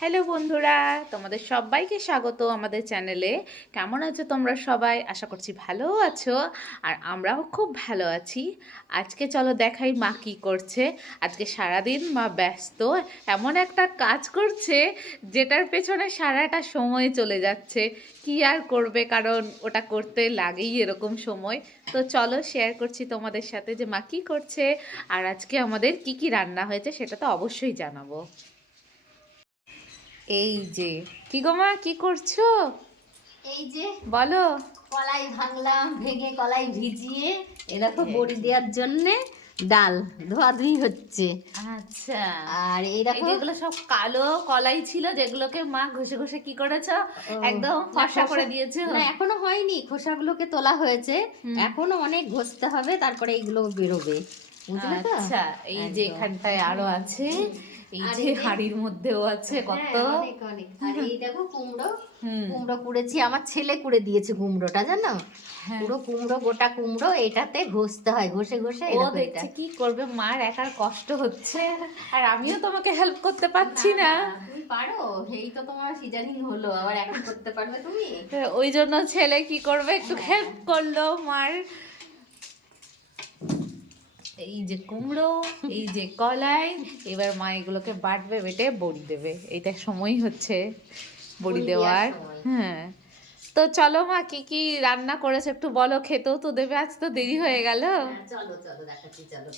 Hello বন্ধুরা, তোমাদের সবাইকে স্বাগত আমাদের চ্যানেলে। কেমন আছো তোমরা সবাই? আশা করছি ভালো আছো, আর আমরাও খুব ভালো আছি। আজকে চলো দেখাই মা কি করছে। আজকে সারাদিন মা ব্যস্ত, এমন একটা কাজ করছে যেটার পেছনে সারাটা সময় চলে যাচ্ছে। কি আর করবে, কারণ ওটা করতে লাগেই এরকম সময়। তো চলো শেয়ার করছি তোমাদের সাথে যে মা কি করছে, আর আজকে আমাদের কি কি রান্না হয়েছে সেটা তো অবশ্যই জানাবো। এই যে কি গো মা, কি করছো? এই যে বলো। কলাই ভাঙলাম, ভেঙে কলাই ভিজিয়ে এরকম বড়ি দেওয়ার জন্যে ডাল ধোয়াধুয়ি হচ্ছে। আচ্ছা, আর এই এইরকম যেগুলো সব কালো কলাই ছিল যেগুলোকে মা ঘষে ঘষে কি করেছো, একদম ফর্সা করে দিয়েছো? না, এখনো হয়নি, খোসাগুলোকে তোলা হয়েছে। হুম। এখনো অনেক ঘষতে হবে, তারপরে এগুলো বেরোবে, বুঝলে তো? আচ্ছা, এই যে একদম। এখানটায় আরো আছে, এই আর যে এই যে হাঁড়ির মধ্যেও আছে কত। হ্যাঁ, অনেক অনেক। আর এই দেখো কুমড়ো, হুম। কুমড়ো কুড়েছি, আমার ছেলে কুড়ে দিয়েছে কুমড়োটা, জানো? হ্যাঁ। পুরো কুমড়ো, গোটা কুমড়ো, এটাতে ঘষতে হয়, ঘষে ঘষে ও এরকম এটা। দেখছে কি করবে, মার একার কষ্ট হচ্ছে, আর আমিও তোমাকে হেল্প করতে পারছি না না। না, তুমি পারো, এই তো তোমার সিজারিং হলো, আবার এখন করতে পারবে তুমি? ওই জন্য ছেলে কি করবে, একটু হ্যাঁ। হেল্প করলো মার। এই যে কুমড়ো, এই যে কলাই, এবার মা এগুলোকে বাটবে, বেটে বড়ি দেবে। এইটা সময় হচ্ছে বড়ি বড়ি দেওয়ার দেওয়ার। সময়। হ্যাঁ, তো চলো মা কি কি রান্না করেছে একটু বলো, খেতেও তো দেবে, আজ তো দেরি হয়ে গেল। হ্যাঁ, চলো চলো দেখাচ্ছি, চলো।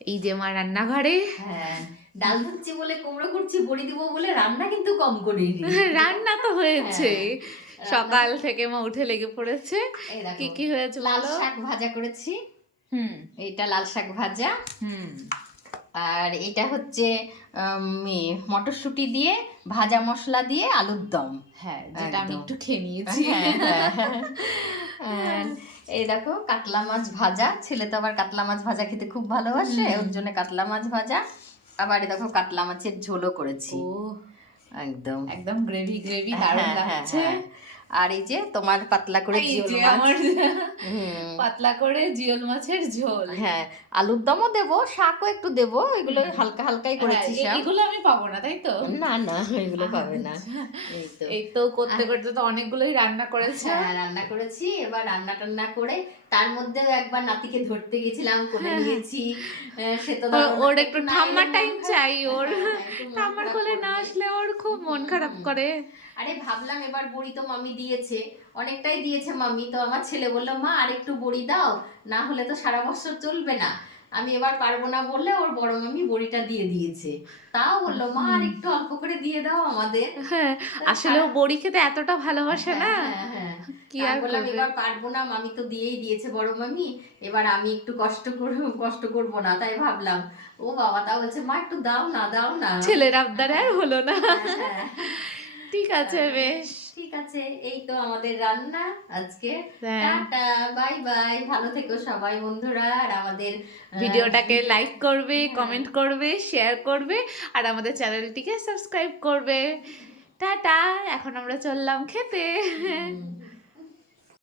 এই যে মা রান্নাঘরে। হ্যাঁ, ডাল ধুচ্ছি বলে, কুমড়ো করছি, বড়ি দিব বলে রান্না কিন্তু কম করিনি। রান্না তো হয়েছে, হ্যাঁ, সকাল থেকে মা উঠে লেগে পড়েছে। এই দেখো, কি কি হয়েছে লাল বলো। শাক ভাজা করেছি। হুম। এইটা লাল শাক ভাজা। হুম। আর এটা হচ্ছে মটরশুঁটি দিয়ে ভাজা মশলা দিয়ে আলুর দম। হ্যাঁ, যেটা আমি একদম। একটু খেয়ে নিয়েছি। হ্যাঁ, হ্যাঁ, হ্যাঁ। And এই দেখো কাতলা মাছ ভাজা, ছেলে তো আবার কাতলা মাছ ভাজা খেতে খুব ভালোবাসে, ওর জন্য কাতলা মাছ ভাজা। আবার এই দেখো কাতলা মাছের ঝোলও করেছি। ও, একদম একদম গ্রেভি গ্রেভি দারুণ হ্যাঁ, হ্যাঁ, লাগছে। হ্যাঁ। আর এই যে তোমার পাতলা করে এই জিওল যে মাছ। আমার হুম, পাতলা করে জিওল মাছের ঝোল। হ্যাঁ, আলুর দমও দেবো, শাকও একটু দেবো, এগুলো হালকা হালকাই করেছি হ্যাঁ, সব। এগুলো আমি পাবো না, তাই তো? না না, এগুলো পাবে না। আচ্ছা। এই তো এই তো করতে করতে তো অনেকগুলোই রান্না করেছে। হ্যাঁ, রান্না করেছি, এবার রান্না টান্না করে তার মধ্যেও একবার নাতিকে ধরতে গেছিলাম, কোলে নিয়েছি। সে তো ধরো ওর একটু না এলে ঠাম্মার মন টাইম খারাপ- চাই ওর, হ্যাঁ, হ্যাঁ, একটু মন ঠাম্মার খারাপ কোলে না করবে। আসলে ওর খুব মন খারাপ হুম। করে। আরে ভাবলাম এবার বড়ি তো মামি দিয়েছে, অনেকটাই দিয়েছে মামি, তো আমার ছেলে বললো মা আর একটু বড়ি দাও, না হলে তো সারা বছর চলবে না। আমি এবার পারবো না বললে ওর বড় মামি বড়িটা দিয়ে দিয়েছে। তাও বললো মা আর একটু অল্প করে দিয়ে দাও আমাদের। হ্যাঁ, আসলে ও বড়ি খেতে এতটা ভালোবাসে হ্যাঁ, না, হ্যাঁ, হ্যাঁ। কি আমি আর বললাম করবে। এবার পারবো না, মামি তো দিয়েই দিয়েছে বড় মামি, এবার আমি একটু কষ্ট করবো না, তাই ভাবলাম। ও বাবা তাও বলছে মা একটু দাও না, দাও না। ছেলের আবদারে আর হলো না। হ্যাঁ, হ্যাঁ। ঠিক আছে, বেশ। ঠিক আছে, এই তো আমাদের রান্না আজকে। হ্যাঁ। টাটা, বাই বাই, ভালো থেকো সবাই বন্ধুরা, আর আমাদের ভিডিওটাকে লাইক করবে, হ্যাঁ। কমেন্ট করবে, শেয়ার করবে, আর আমাদের চ্যানেলটিকে সাবস্ক্রাইব করবে। টাটা, এখন আমরা চললাম খেতে।